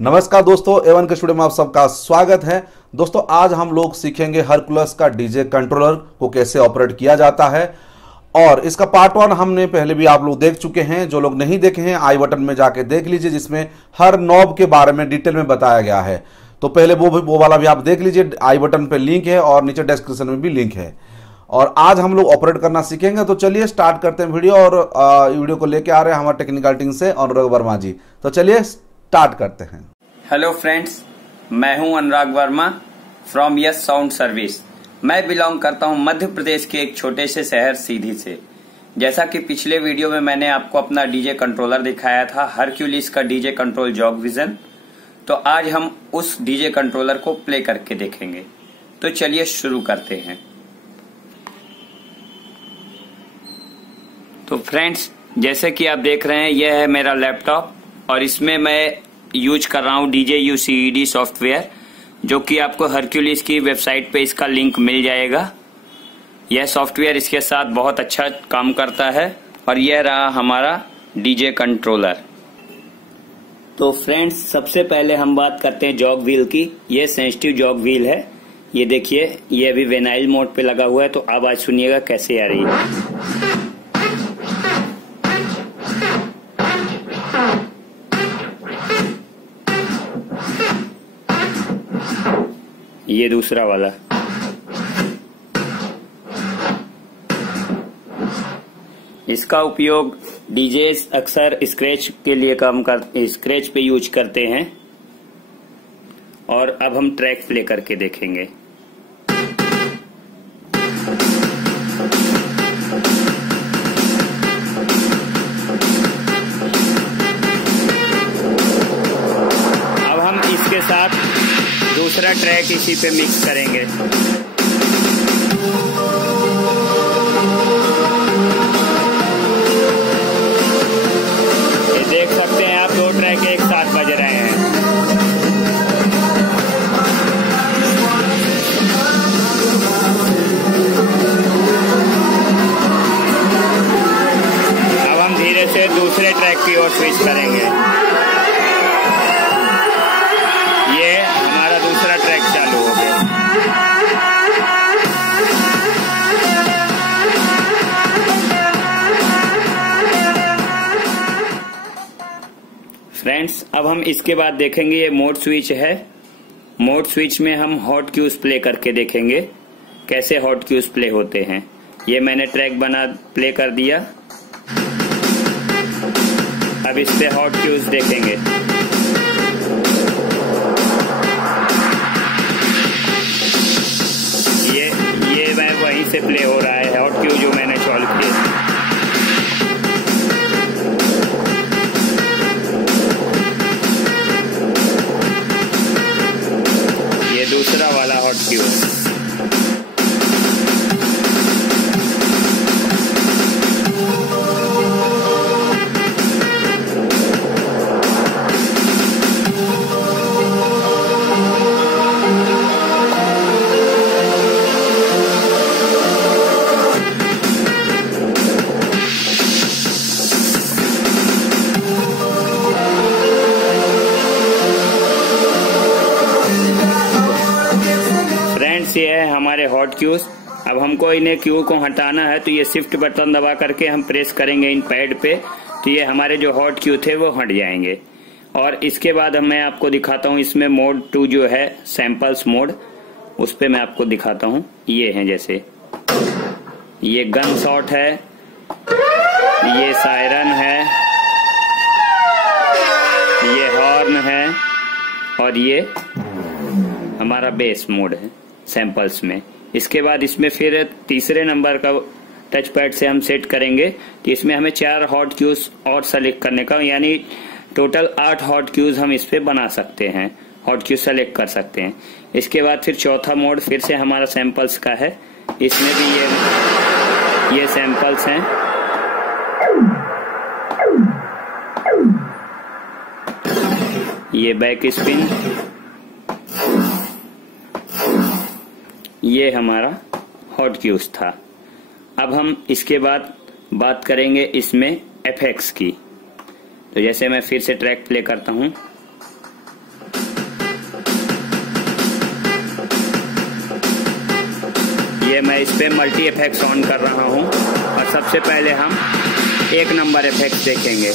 नमस्कार दोस्तों, एवन के स्टूडियो में आप सबका स्वागत है। दोस्तों आज हम लोग सीखेंगे हरकुलस का डीजे कंट्रोलर को कैसे ऑपरेट किया जाता है। और इसका पार्ट 1 हमने पहले भी आप लोग देख चुके हैं। जो लोग नहीं देखे हैं आई बटन में जाके देख लीजिए, जिसमें हर नॉब के बारे में डिटेल में बताया गया है। तो पहले वो वाला भी आप देख लीजिए, आई बटन पे लिंक है और नीचे डिस्क्रिप्शन में भी लिंक है। और आज हम लोग ऑपरेट करना सीखेंगे। तो चलिए स्टार्ट करते हैं वीडियो। और वीडियो को लेके आ रहे हैं हमारे टेक्निकल टीम से अनुराग वर्मा जी। तो चलिए स्टार्ट करते हैं। हेलो फ्रेंड्स, मैं हूं Anurag Verma from Yes Sound Service. मैं बिलोंग करता हूं मध्य प्रदेश के एक छोटे से शहर सीधी से। जैसा कि पिछले वीडियो में मैंने आपको अपना डीजे कंट्रोलर दिखाया था, हरक्यूलिस का डीजे कंट्रोल जॉग विजन। तो आज हम उस डीजे कंट्रोलर को प्ले करके देखेंगे। तो चलिए शुरू करते हैं। तो फ्रेंड्स, जैसे कि आप देख रहे हैं, यह है मेरा लैपटॉप और इसमें मैं यूज कर रहा हूं DJU CED सॉफ्टवेयर, जो कि आपको हरक्यूलिस की वेबसाइट पे इसका लिंक मिल जाएगा। यह सॉफ्टवेयर इसके साथ बहुत अच्छा काम करता है। और यह रहा हमारा डीजे कंट्रोलर। तो फ्रेंड्स, सबसे पहले हम बात करते हैं जॉग व्हील की। यह सेंसिटिव जॉग व्हील है। ये देखिए, ये अभी वेनाइल मोड पे लगा हुआ है। तो आवाज सुनिएगा कैसे आ रही है। ये दूसरा वाला। इसका उपयोग डीजेस अक्सर स्क्रैच के लिए स्क्रैच पे यूज करते हैं। और अब हम ट्रैक प्ले करके देखेंगे। अब हम इसके साथ दूसरा ट्रैक इसी पे मिक्स करेंगे। ये देख सकते हैं आप, दो ट्रैक एक साथ बज रहे हैं। अब हम धीरे से दूसरे ट्रैक की ओर स्विच करेंगे। ये हमारा दूसरा ट्रैक चालू हो गया। फ्रेंड्स, अब हम इसके बाद देखेंगे, ये मोड स्विच है। मोड स्विच में हम हॉट क्यूज प्ले करके देखेंगे कैसे हॉट क्यूज प्ले होते हैं। ये मैंने ट्रैक प्ले कर दिया। अब इस पे हॉट क्यूज देखेंगे। ये मैं वहीं से प्ले हो रहा है हॉट क्यू जो मैंने सॉल्व किया। ये दूसरा वाला हॉट क्यू। ये है हमारे हॉट क्यूज। अब हमको इन्हें क्यू को हटाना है, तो ये शिफ्ट बटन दबा करके हम प्रेस करेंगे इन पैड पे। तो ये हमारे जो हॉट क्यू थे वो हट जाएंगे। और इसके बाद मैं आपको दिखाता हूँ, इसमें मोड 2 जो है सैंपल्स मोड, उस पे मैं आपको दिखाता हूँ। ये है, जैसे ये गन शॉट है, ये सायरन है, ये हॉर्न है और ये हमारा बेस मोड है सैंपल्स में। इसके बाद इसमें फिर तीसरे नंबर का टच पैड से हम सेट करेंगे। तो इसमें हमें 4 हॉट क्यूज और सेलेक्ट करने का, यानी टोटल 8 हॉट क्यूज हम इस पे बना सकते हैं, हॉट क्यूज सेलेक्ट कर सकते हैं। इसके बाद फिर चौथा मोड फिर से हमारा सैंपल्स का है। इसमें भी ये सैंपल्स हैं। ये बैक स्पिन, ये हमारा हॉट क्यूज था। अब हम इसके बाद बात करेंगे इसमें एफेक्ट्स की। तो जैसे मैं फिर से ट्रैक प्ले करता हूं, ये मैं इस पे मल्टी इफेक्ट्स ऑन कर रहा हूँ और सबसे पहले हम 1 नंबर इफेक्ट देखेंगे।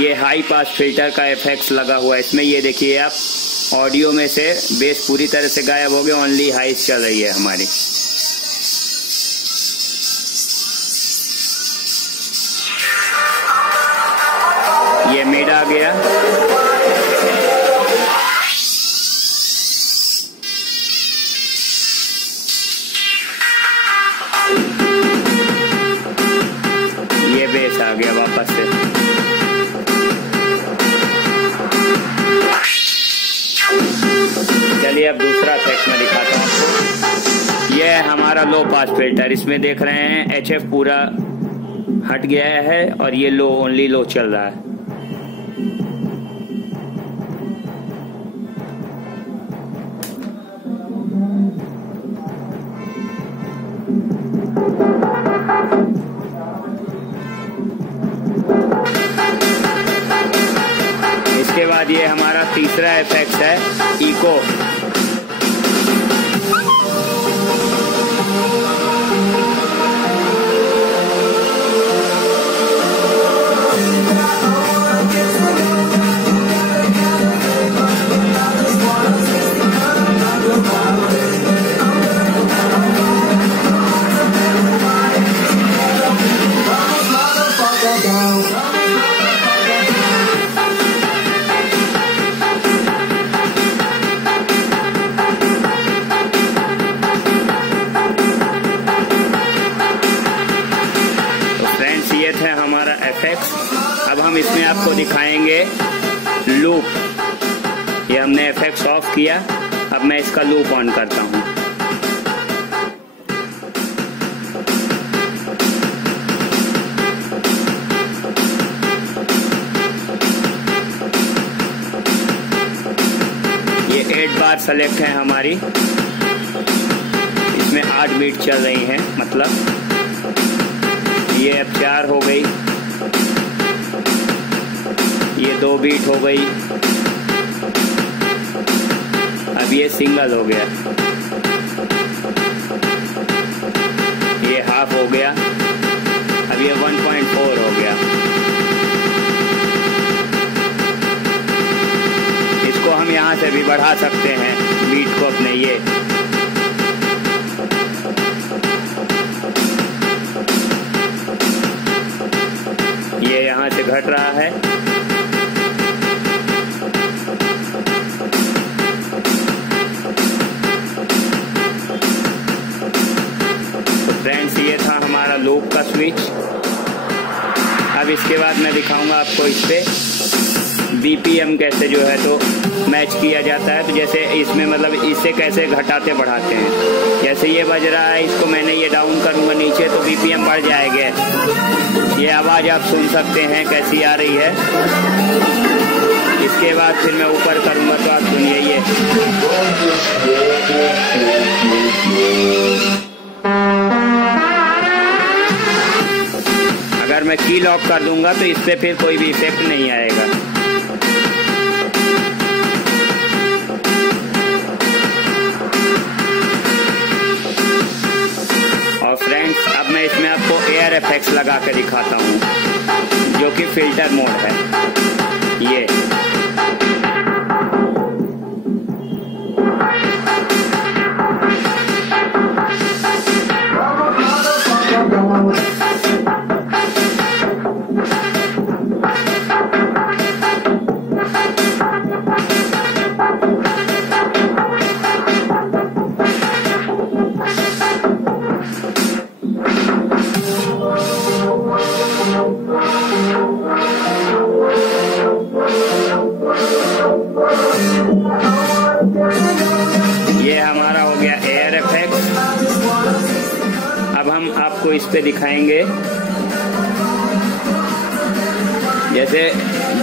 ये हाई पास फिल्टर का इफेक्ट लगा हुआ है इसमें। ये देखिए आप, ऑडियो में से बेस पूरी तरह से गायब हो गया, ओनली हाई चल रही है हमारी। ये मिड आ गया। ये बेस आ गया वापस से। चलिए अब दूसरा इफेक्ट मैं दिखाता हूँ आपको। ये है हमारा लो पास फिल्टर। इसमें देख रहे हैं HF पूरा हट गया है और ये लो, ओनली लो चल रहा है। इसके बाद ये हमारा तीसरा इफेक्ट है इको। है हमारा एफएक्स। अब हम इसमें आपको दिखाएंगे लूप। ये हमने एफएक्स ऑफ किया, अब मैं इसका लूप ऑन करता हूँ। ये 8 बार सेलेक्ट है हमारी, इसमें 8 बीट चल रही हैं, मतलब ये अब 4 हो गई, ये 2 बीट हो गई, अब ये सिंगल हो गया, ये हाफ हो गया, अब ये 1.4 हो गया। इसको हम यहाँ से भी बढ़ा सकते हैं बीट को अपने। ये यहाँ से घट रहा है। तो फ्रेंड्स, ये था हमारा लूप का स्विच। अब इसके बाद मैं दिखाऊंगा आपको इस पे BPM कैसे जो है तो मैच किया जाता है। तो जैसे इसमें मतलब इसे कैसे घटाते बढ़ाते हैं। जैसे ये बज रहा है, इसको मैंने ये डाउन करूंगा नीचे तो BPM बढ़ जाएगा। ये आवाज आप सुन सकते हैं कैसी आ रही है। इसके बाद फिर मैं ऊपर करूंगा तो आप सुनिए ये। अगर मैं की लॉक कर दूंगा तो इससे फिर कोई भी इफेक्ट नहीं आएगा। और फ्रेंड्स, अब मैं इसमें आपको एयर इफेक्ट्स लगा के दिखाता हूँ, जो कि फिल्टर मोड है। ये हमारा हो गया एयर इफेक्ट। अब हम आपको इस पे दिखाएंगे, जैसे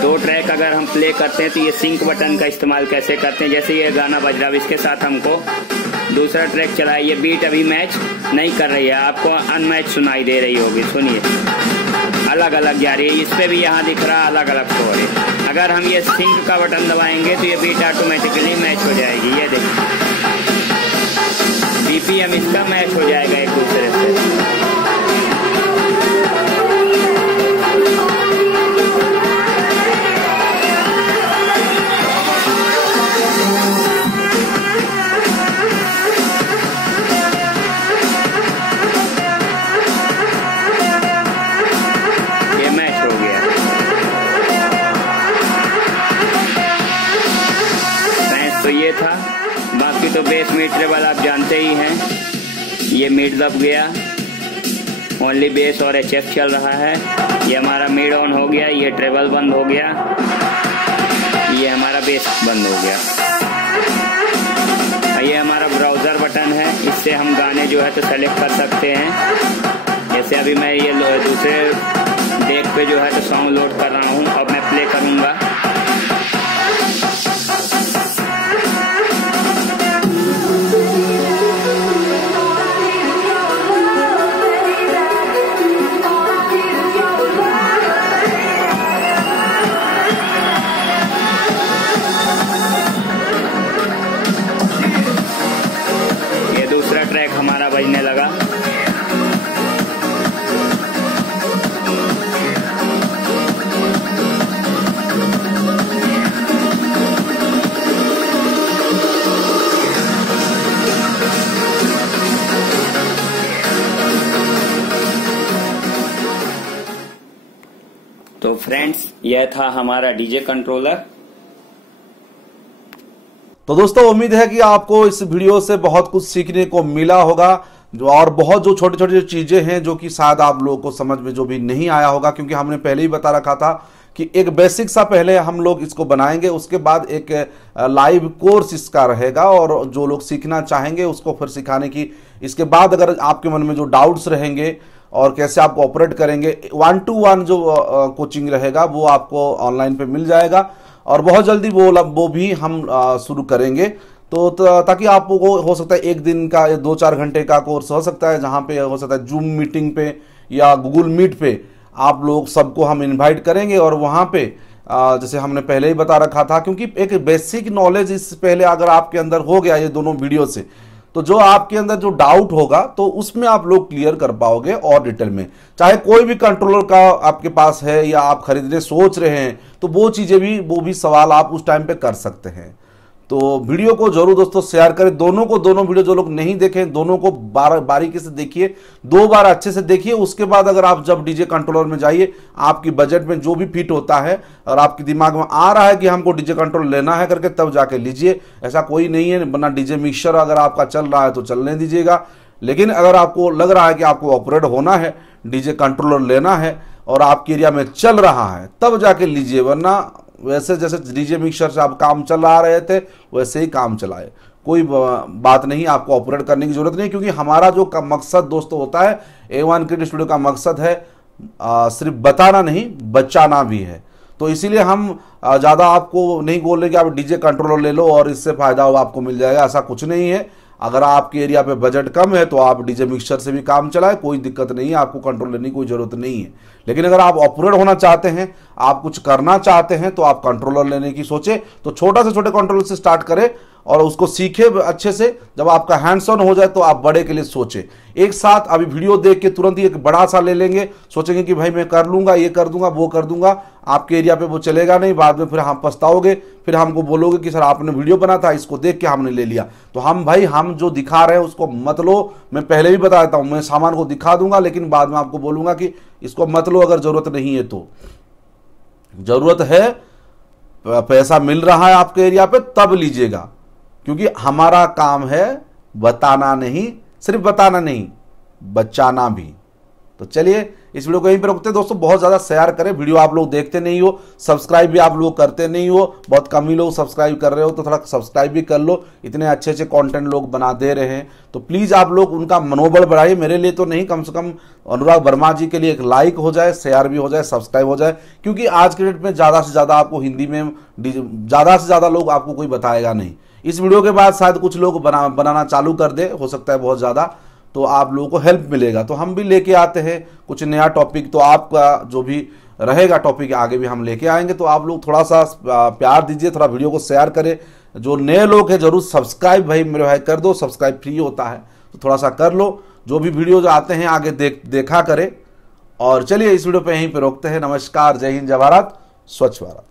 2 ट्रैक अगर हम प्ले करते हैं तो ये सिंक बटन का इस्तेमाल कैसे करते हैं। जैसे ये गाना बज रहा है, इसके साथ हमको दूसरा ट्रैक चला है, ये बीट अभी मैच नहीं कर रही है, आपको अनमैच सुनाई दे रही होगी। सुनिए, अलग अलग जा रही है। इस पे भी यहाँ दिख रहा है अलग अलग शो है। अगर हम ये सिंक का बटन दबाएंगे तो ये बीट ऑटोमेटिकली मैच हो जाएगी। ये देखिए BPM इसका मैच हो जाएगा एक दूसरे से। तो ये था, बाकी तो बेस मिड ट्रेबल आप जानते ही हैं। ये मिड दब गया, ओनली बेस और HF चल रहा है। ये हमारा मिड ऑन हो गया, ये ट्रेबल बंद हो गया, ये हमारा बेस बंद हो गया। ये हमारा ब्राउज़र बटन है, इससे हम गाने जो है तो सेलेक्ट कर सकते हैं। जैसे अभी मैं ये दूसरे डेक पे जो है तो सॉन्ग लोड कर रहा हूँ, अब मैं प्ले करूँगा। ट्रैक हमारा बजने लगा। तो फ्रेंड्स, यह था हमारा डीजे कंट्रोलर। तो दोस्तों, उम्मीद है कि आपको इस वीडियो से बहुत कुछ सीखने को मिला होगा, जो और बहुत जो छोटी छोटी चीजें हैं जो कि शायद आप लोगों को समझ में जो भी नहीं आया होगा, क्योंकि हमने पहले ही बता रखा था कि एक बेसिक सा पहले हम लोग इसको बनाएंगे, उसके बाद एक लाइव कोर्स इसका रहेगा और जो लोग सीखना चाहेंगे उसको फिर सिखाने की। इसके बाद अगर आपके मन में जो डाउट्स रहेंगे और कैसे आपको ऑपरेट करेंगे, 1-to-1 जो कोचिंग रहेगा वो आपको ऑनलाइन पे मिल जाएगा और बहुत जल्दी वो भी हम शुरू करेंगे। तो ताकि आपको हो सकता है एक दिन का 2-4 घंटे का कोर्स हो सकता है, जहाँ पे हो सकता है जूम मीटिंग पे या गूगल मीट पे आप लोग सबको हम इनवाइट करेंगे और वहाँ पे जैसे हमने पहले ही बता रखा था, क्योंकि एक बेसिक नॉलेज इस पहले अगर आपके अंदर हो गया ये दोनों वीडियो से, तो जो आपके अंदर जो डाउट होगा तो उसमें आप लोग क्लियर कर पाओगे और डिटेल में। चाहे कोई भी कंट्रोलर का आपके पास है या आप खरीदने सोच रहे हैं, तो वो चीज़ें भी वो भी सवाल आप उस टाइम पे कर सकते हैं। तो वीडियो को जरूर दोस्तों शेयर करें, दोनों वीडियो जो लोग नहीं देखें दोनों को बारीकी से देखिए, 2 बार अच्छे से देखिए। उसके बाद अगर आप जब डीजे कंट्रोलर में जाइए, आपकी बजट में जो भी फिट होता है और आपके दिमाग में आ रहा है कि हमको डीजे कंट्रोलर लेना है करके, तब जाके लीजिए। ऐसा कोई नहीं है, वरना डीजे मिक्सर अगर आपका चल रहा है तो चलने दीजिएगा। लेकिन अगर आपको लग रहा है कि आपको ऑपरेट होना है, डीजे कंट्रोलर लेना है और आपके एरिया में चल रहा है, तब जाके लीजिए। वरना वैसे जैसे डीजे मिक्सर से आप काम चला रहे थे वैसे ही काम चलाए, कोई बात नहीं, आपको ऑपरेट करने की जरूरत नहीं। क्योंकि हमारा जो मकसद दोस्तों होता है, A1 क्रिएटिव स्टूडियो का मकसद है सिर्फ बताना नहीं, बचाना भी है। तो इसीलिए हम ज़्यादा आपको नहीं बोल रहे कि आप डीजे कंट्रोलर ले लो और इससे फ़ायदा आपको मिल जाएगा, ऐसा कुछ नहीं है। अगर आपके एरिया पे बजट कम है तो आप डीजे मिक्सर से भी काम चलाए, कोई दिक्कत नहीं है, आपको कंट्रोल लेने की कोई ज़रूरत नहीं है। लेकिन अगर आप ऑपरेट होना चाहते हैं, आप कुछ करना चाहते हैं, तो आप कंट्रोलर लेने की सोचें। तो छोटा से छोटे कंट्रोलर से स्टार्ट करें और उसको सीखे अच्छे से। जब आपका हैंड्स ऑन हो जाए तो आप बड़े के लिए सोचें। एक साथ अभी वीडियो देख के तुरंत ही एक बड़ा सा ले लेंगे, सोचेंगे कि भाई मैं कर लूँगा, ये कर दूंगा, वो कर दूंगा, आपके एरिया पे वो चलेगा नहीं। बाद में फिर हम पछताओगे, फिर हमको बोलोगे कि सर आपने वीडियो बना था, इसको देख के हमने ले लिया। तो हम जो दिखा रहे हैं उसको मत लो। मैं पहले भी बता देता हूँ, मैं सामान को दिखा दूंगा लेकिन बाद में आपको बोलूँगा कि इसको मत लो अगर ज़रूरत नहीं है तो। ज़रूरत है, पैसा मिल रहा है आपके एरिया पे, तब लीजिएगा। क्योंकि हमारा काम है बताना नहीं, सिर्फ बताना नहीं, बचाना भी। तो चलिए इस वीडियो को यहीं पर रोकते हैं दोस्तों। बहुत ज़्यादा शेयर करें, वीडियो आप लोग देखते नहीं हो, सब्सक्राइब भी आप लोग करते नहीं हो, बहुत कम ही लोग सब्सक्राइब कर रहे हो, तो थोड़ा सब्सक्राइब भी कर लो। इतने अच्छे अच्छे कंटेंट लोग बना दे रहे हैं, तो प्लीज़ आप लोग उनका मनोबल बढ़ाइए। मेरे लिए तो नहीं, कम से कम अनुराग वर्मा जी के लिए एक लाइक हो जाए, शेयर भी हो जाए, सब्सक्राइब हो जाए। क्योंकि आज के डेट में ज़्यादा से ज़्यादा आपको हिंदी में ज़्यादा से ज़्यादा लोग आपको कोई बताएगा नहीं। इस वीडियो के बाद शायद कुछ लोग बनाना चालू कर दे, हो सकता है बहुत ज़्यादा। तो आप लोगों को हेल्प मिलेगा। तो हम भी लेके आते हैं कुछ नया टॉपिक, तो आपका जो भी रहेगा टॉपिक आगे भी हम लेके आएंगे। तो आप लोग थोड़ा सा प्यार दीजिए, थोड़ा वीडियो को शेयर करें। जो नए लोग हैं जरूर सब्सक्राइब भाई मेरे भाई कर दो, सब्सक्राइब फ्री होता है तो थोड़ा सा कर लो। जो भी वीडियो जो आते हैं आगे देखा करें। और चलिए इस वीडियो पे यहीं पे रोकते हैं। नमस्कार, जय हिंद, जय भारत, स्वच्छ भारत।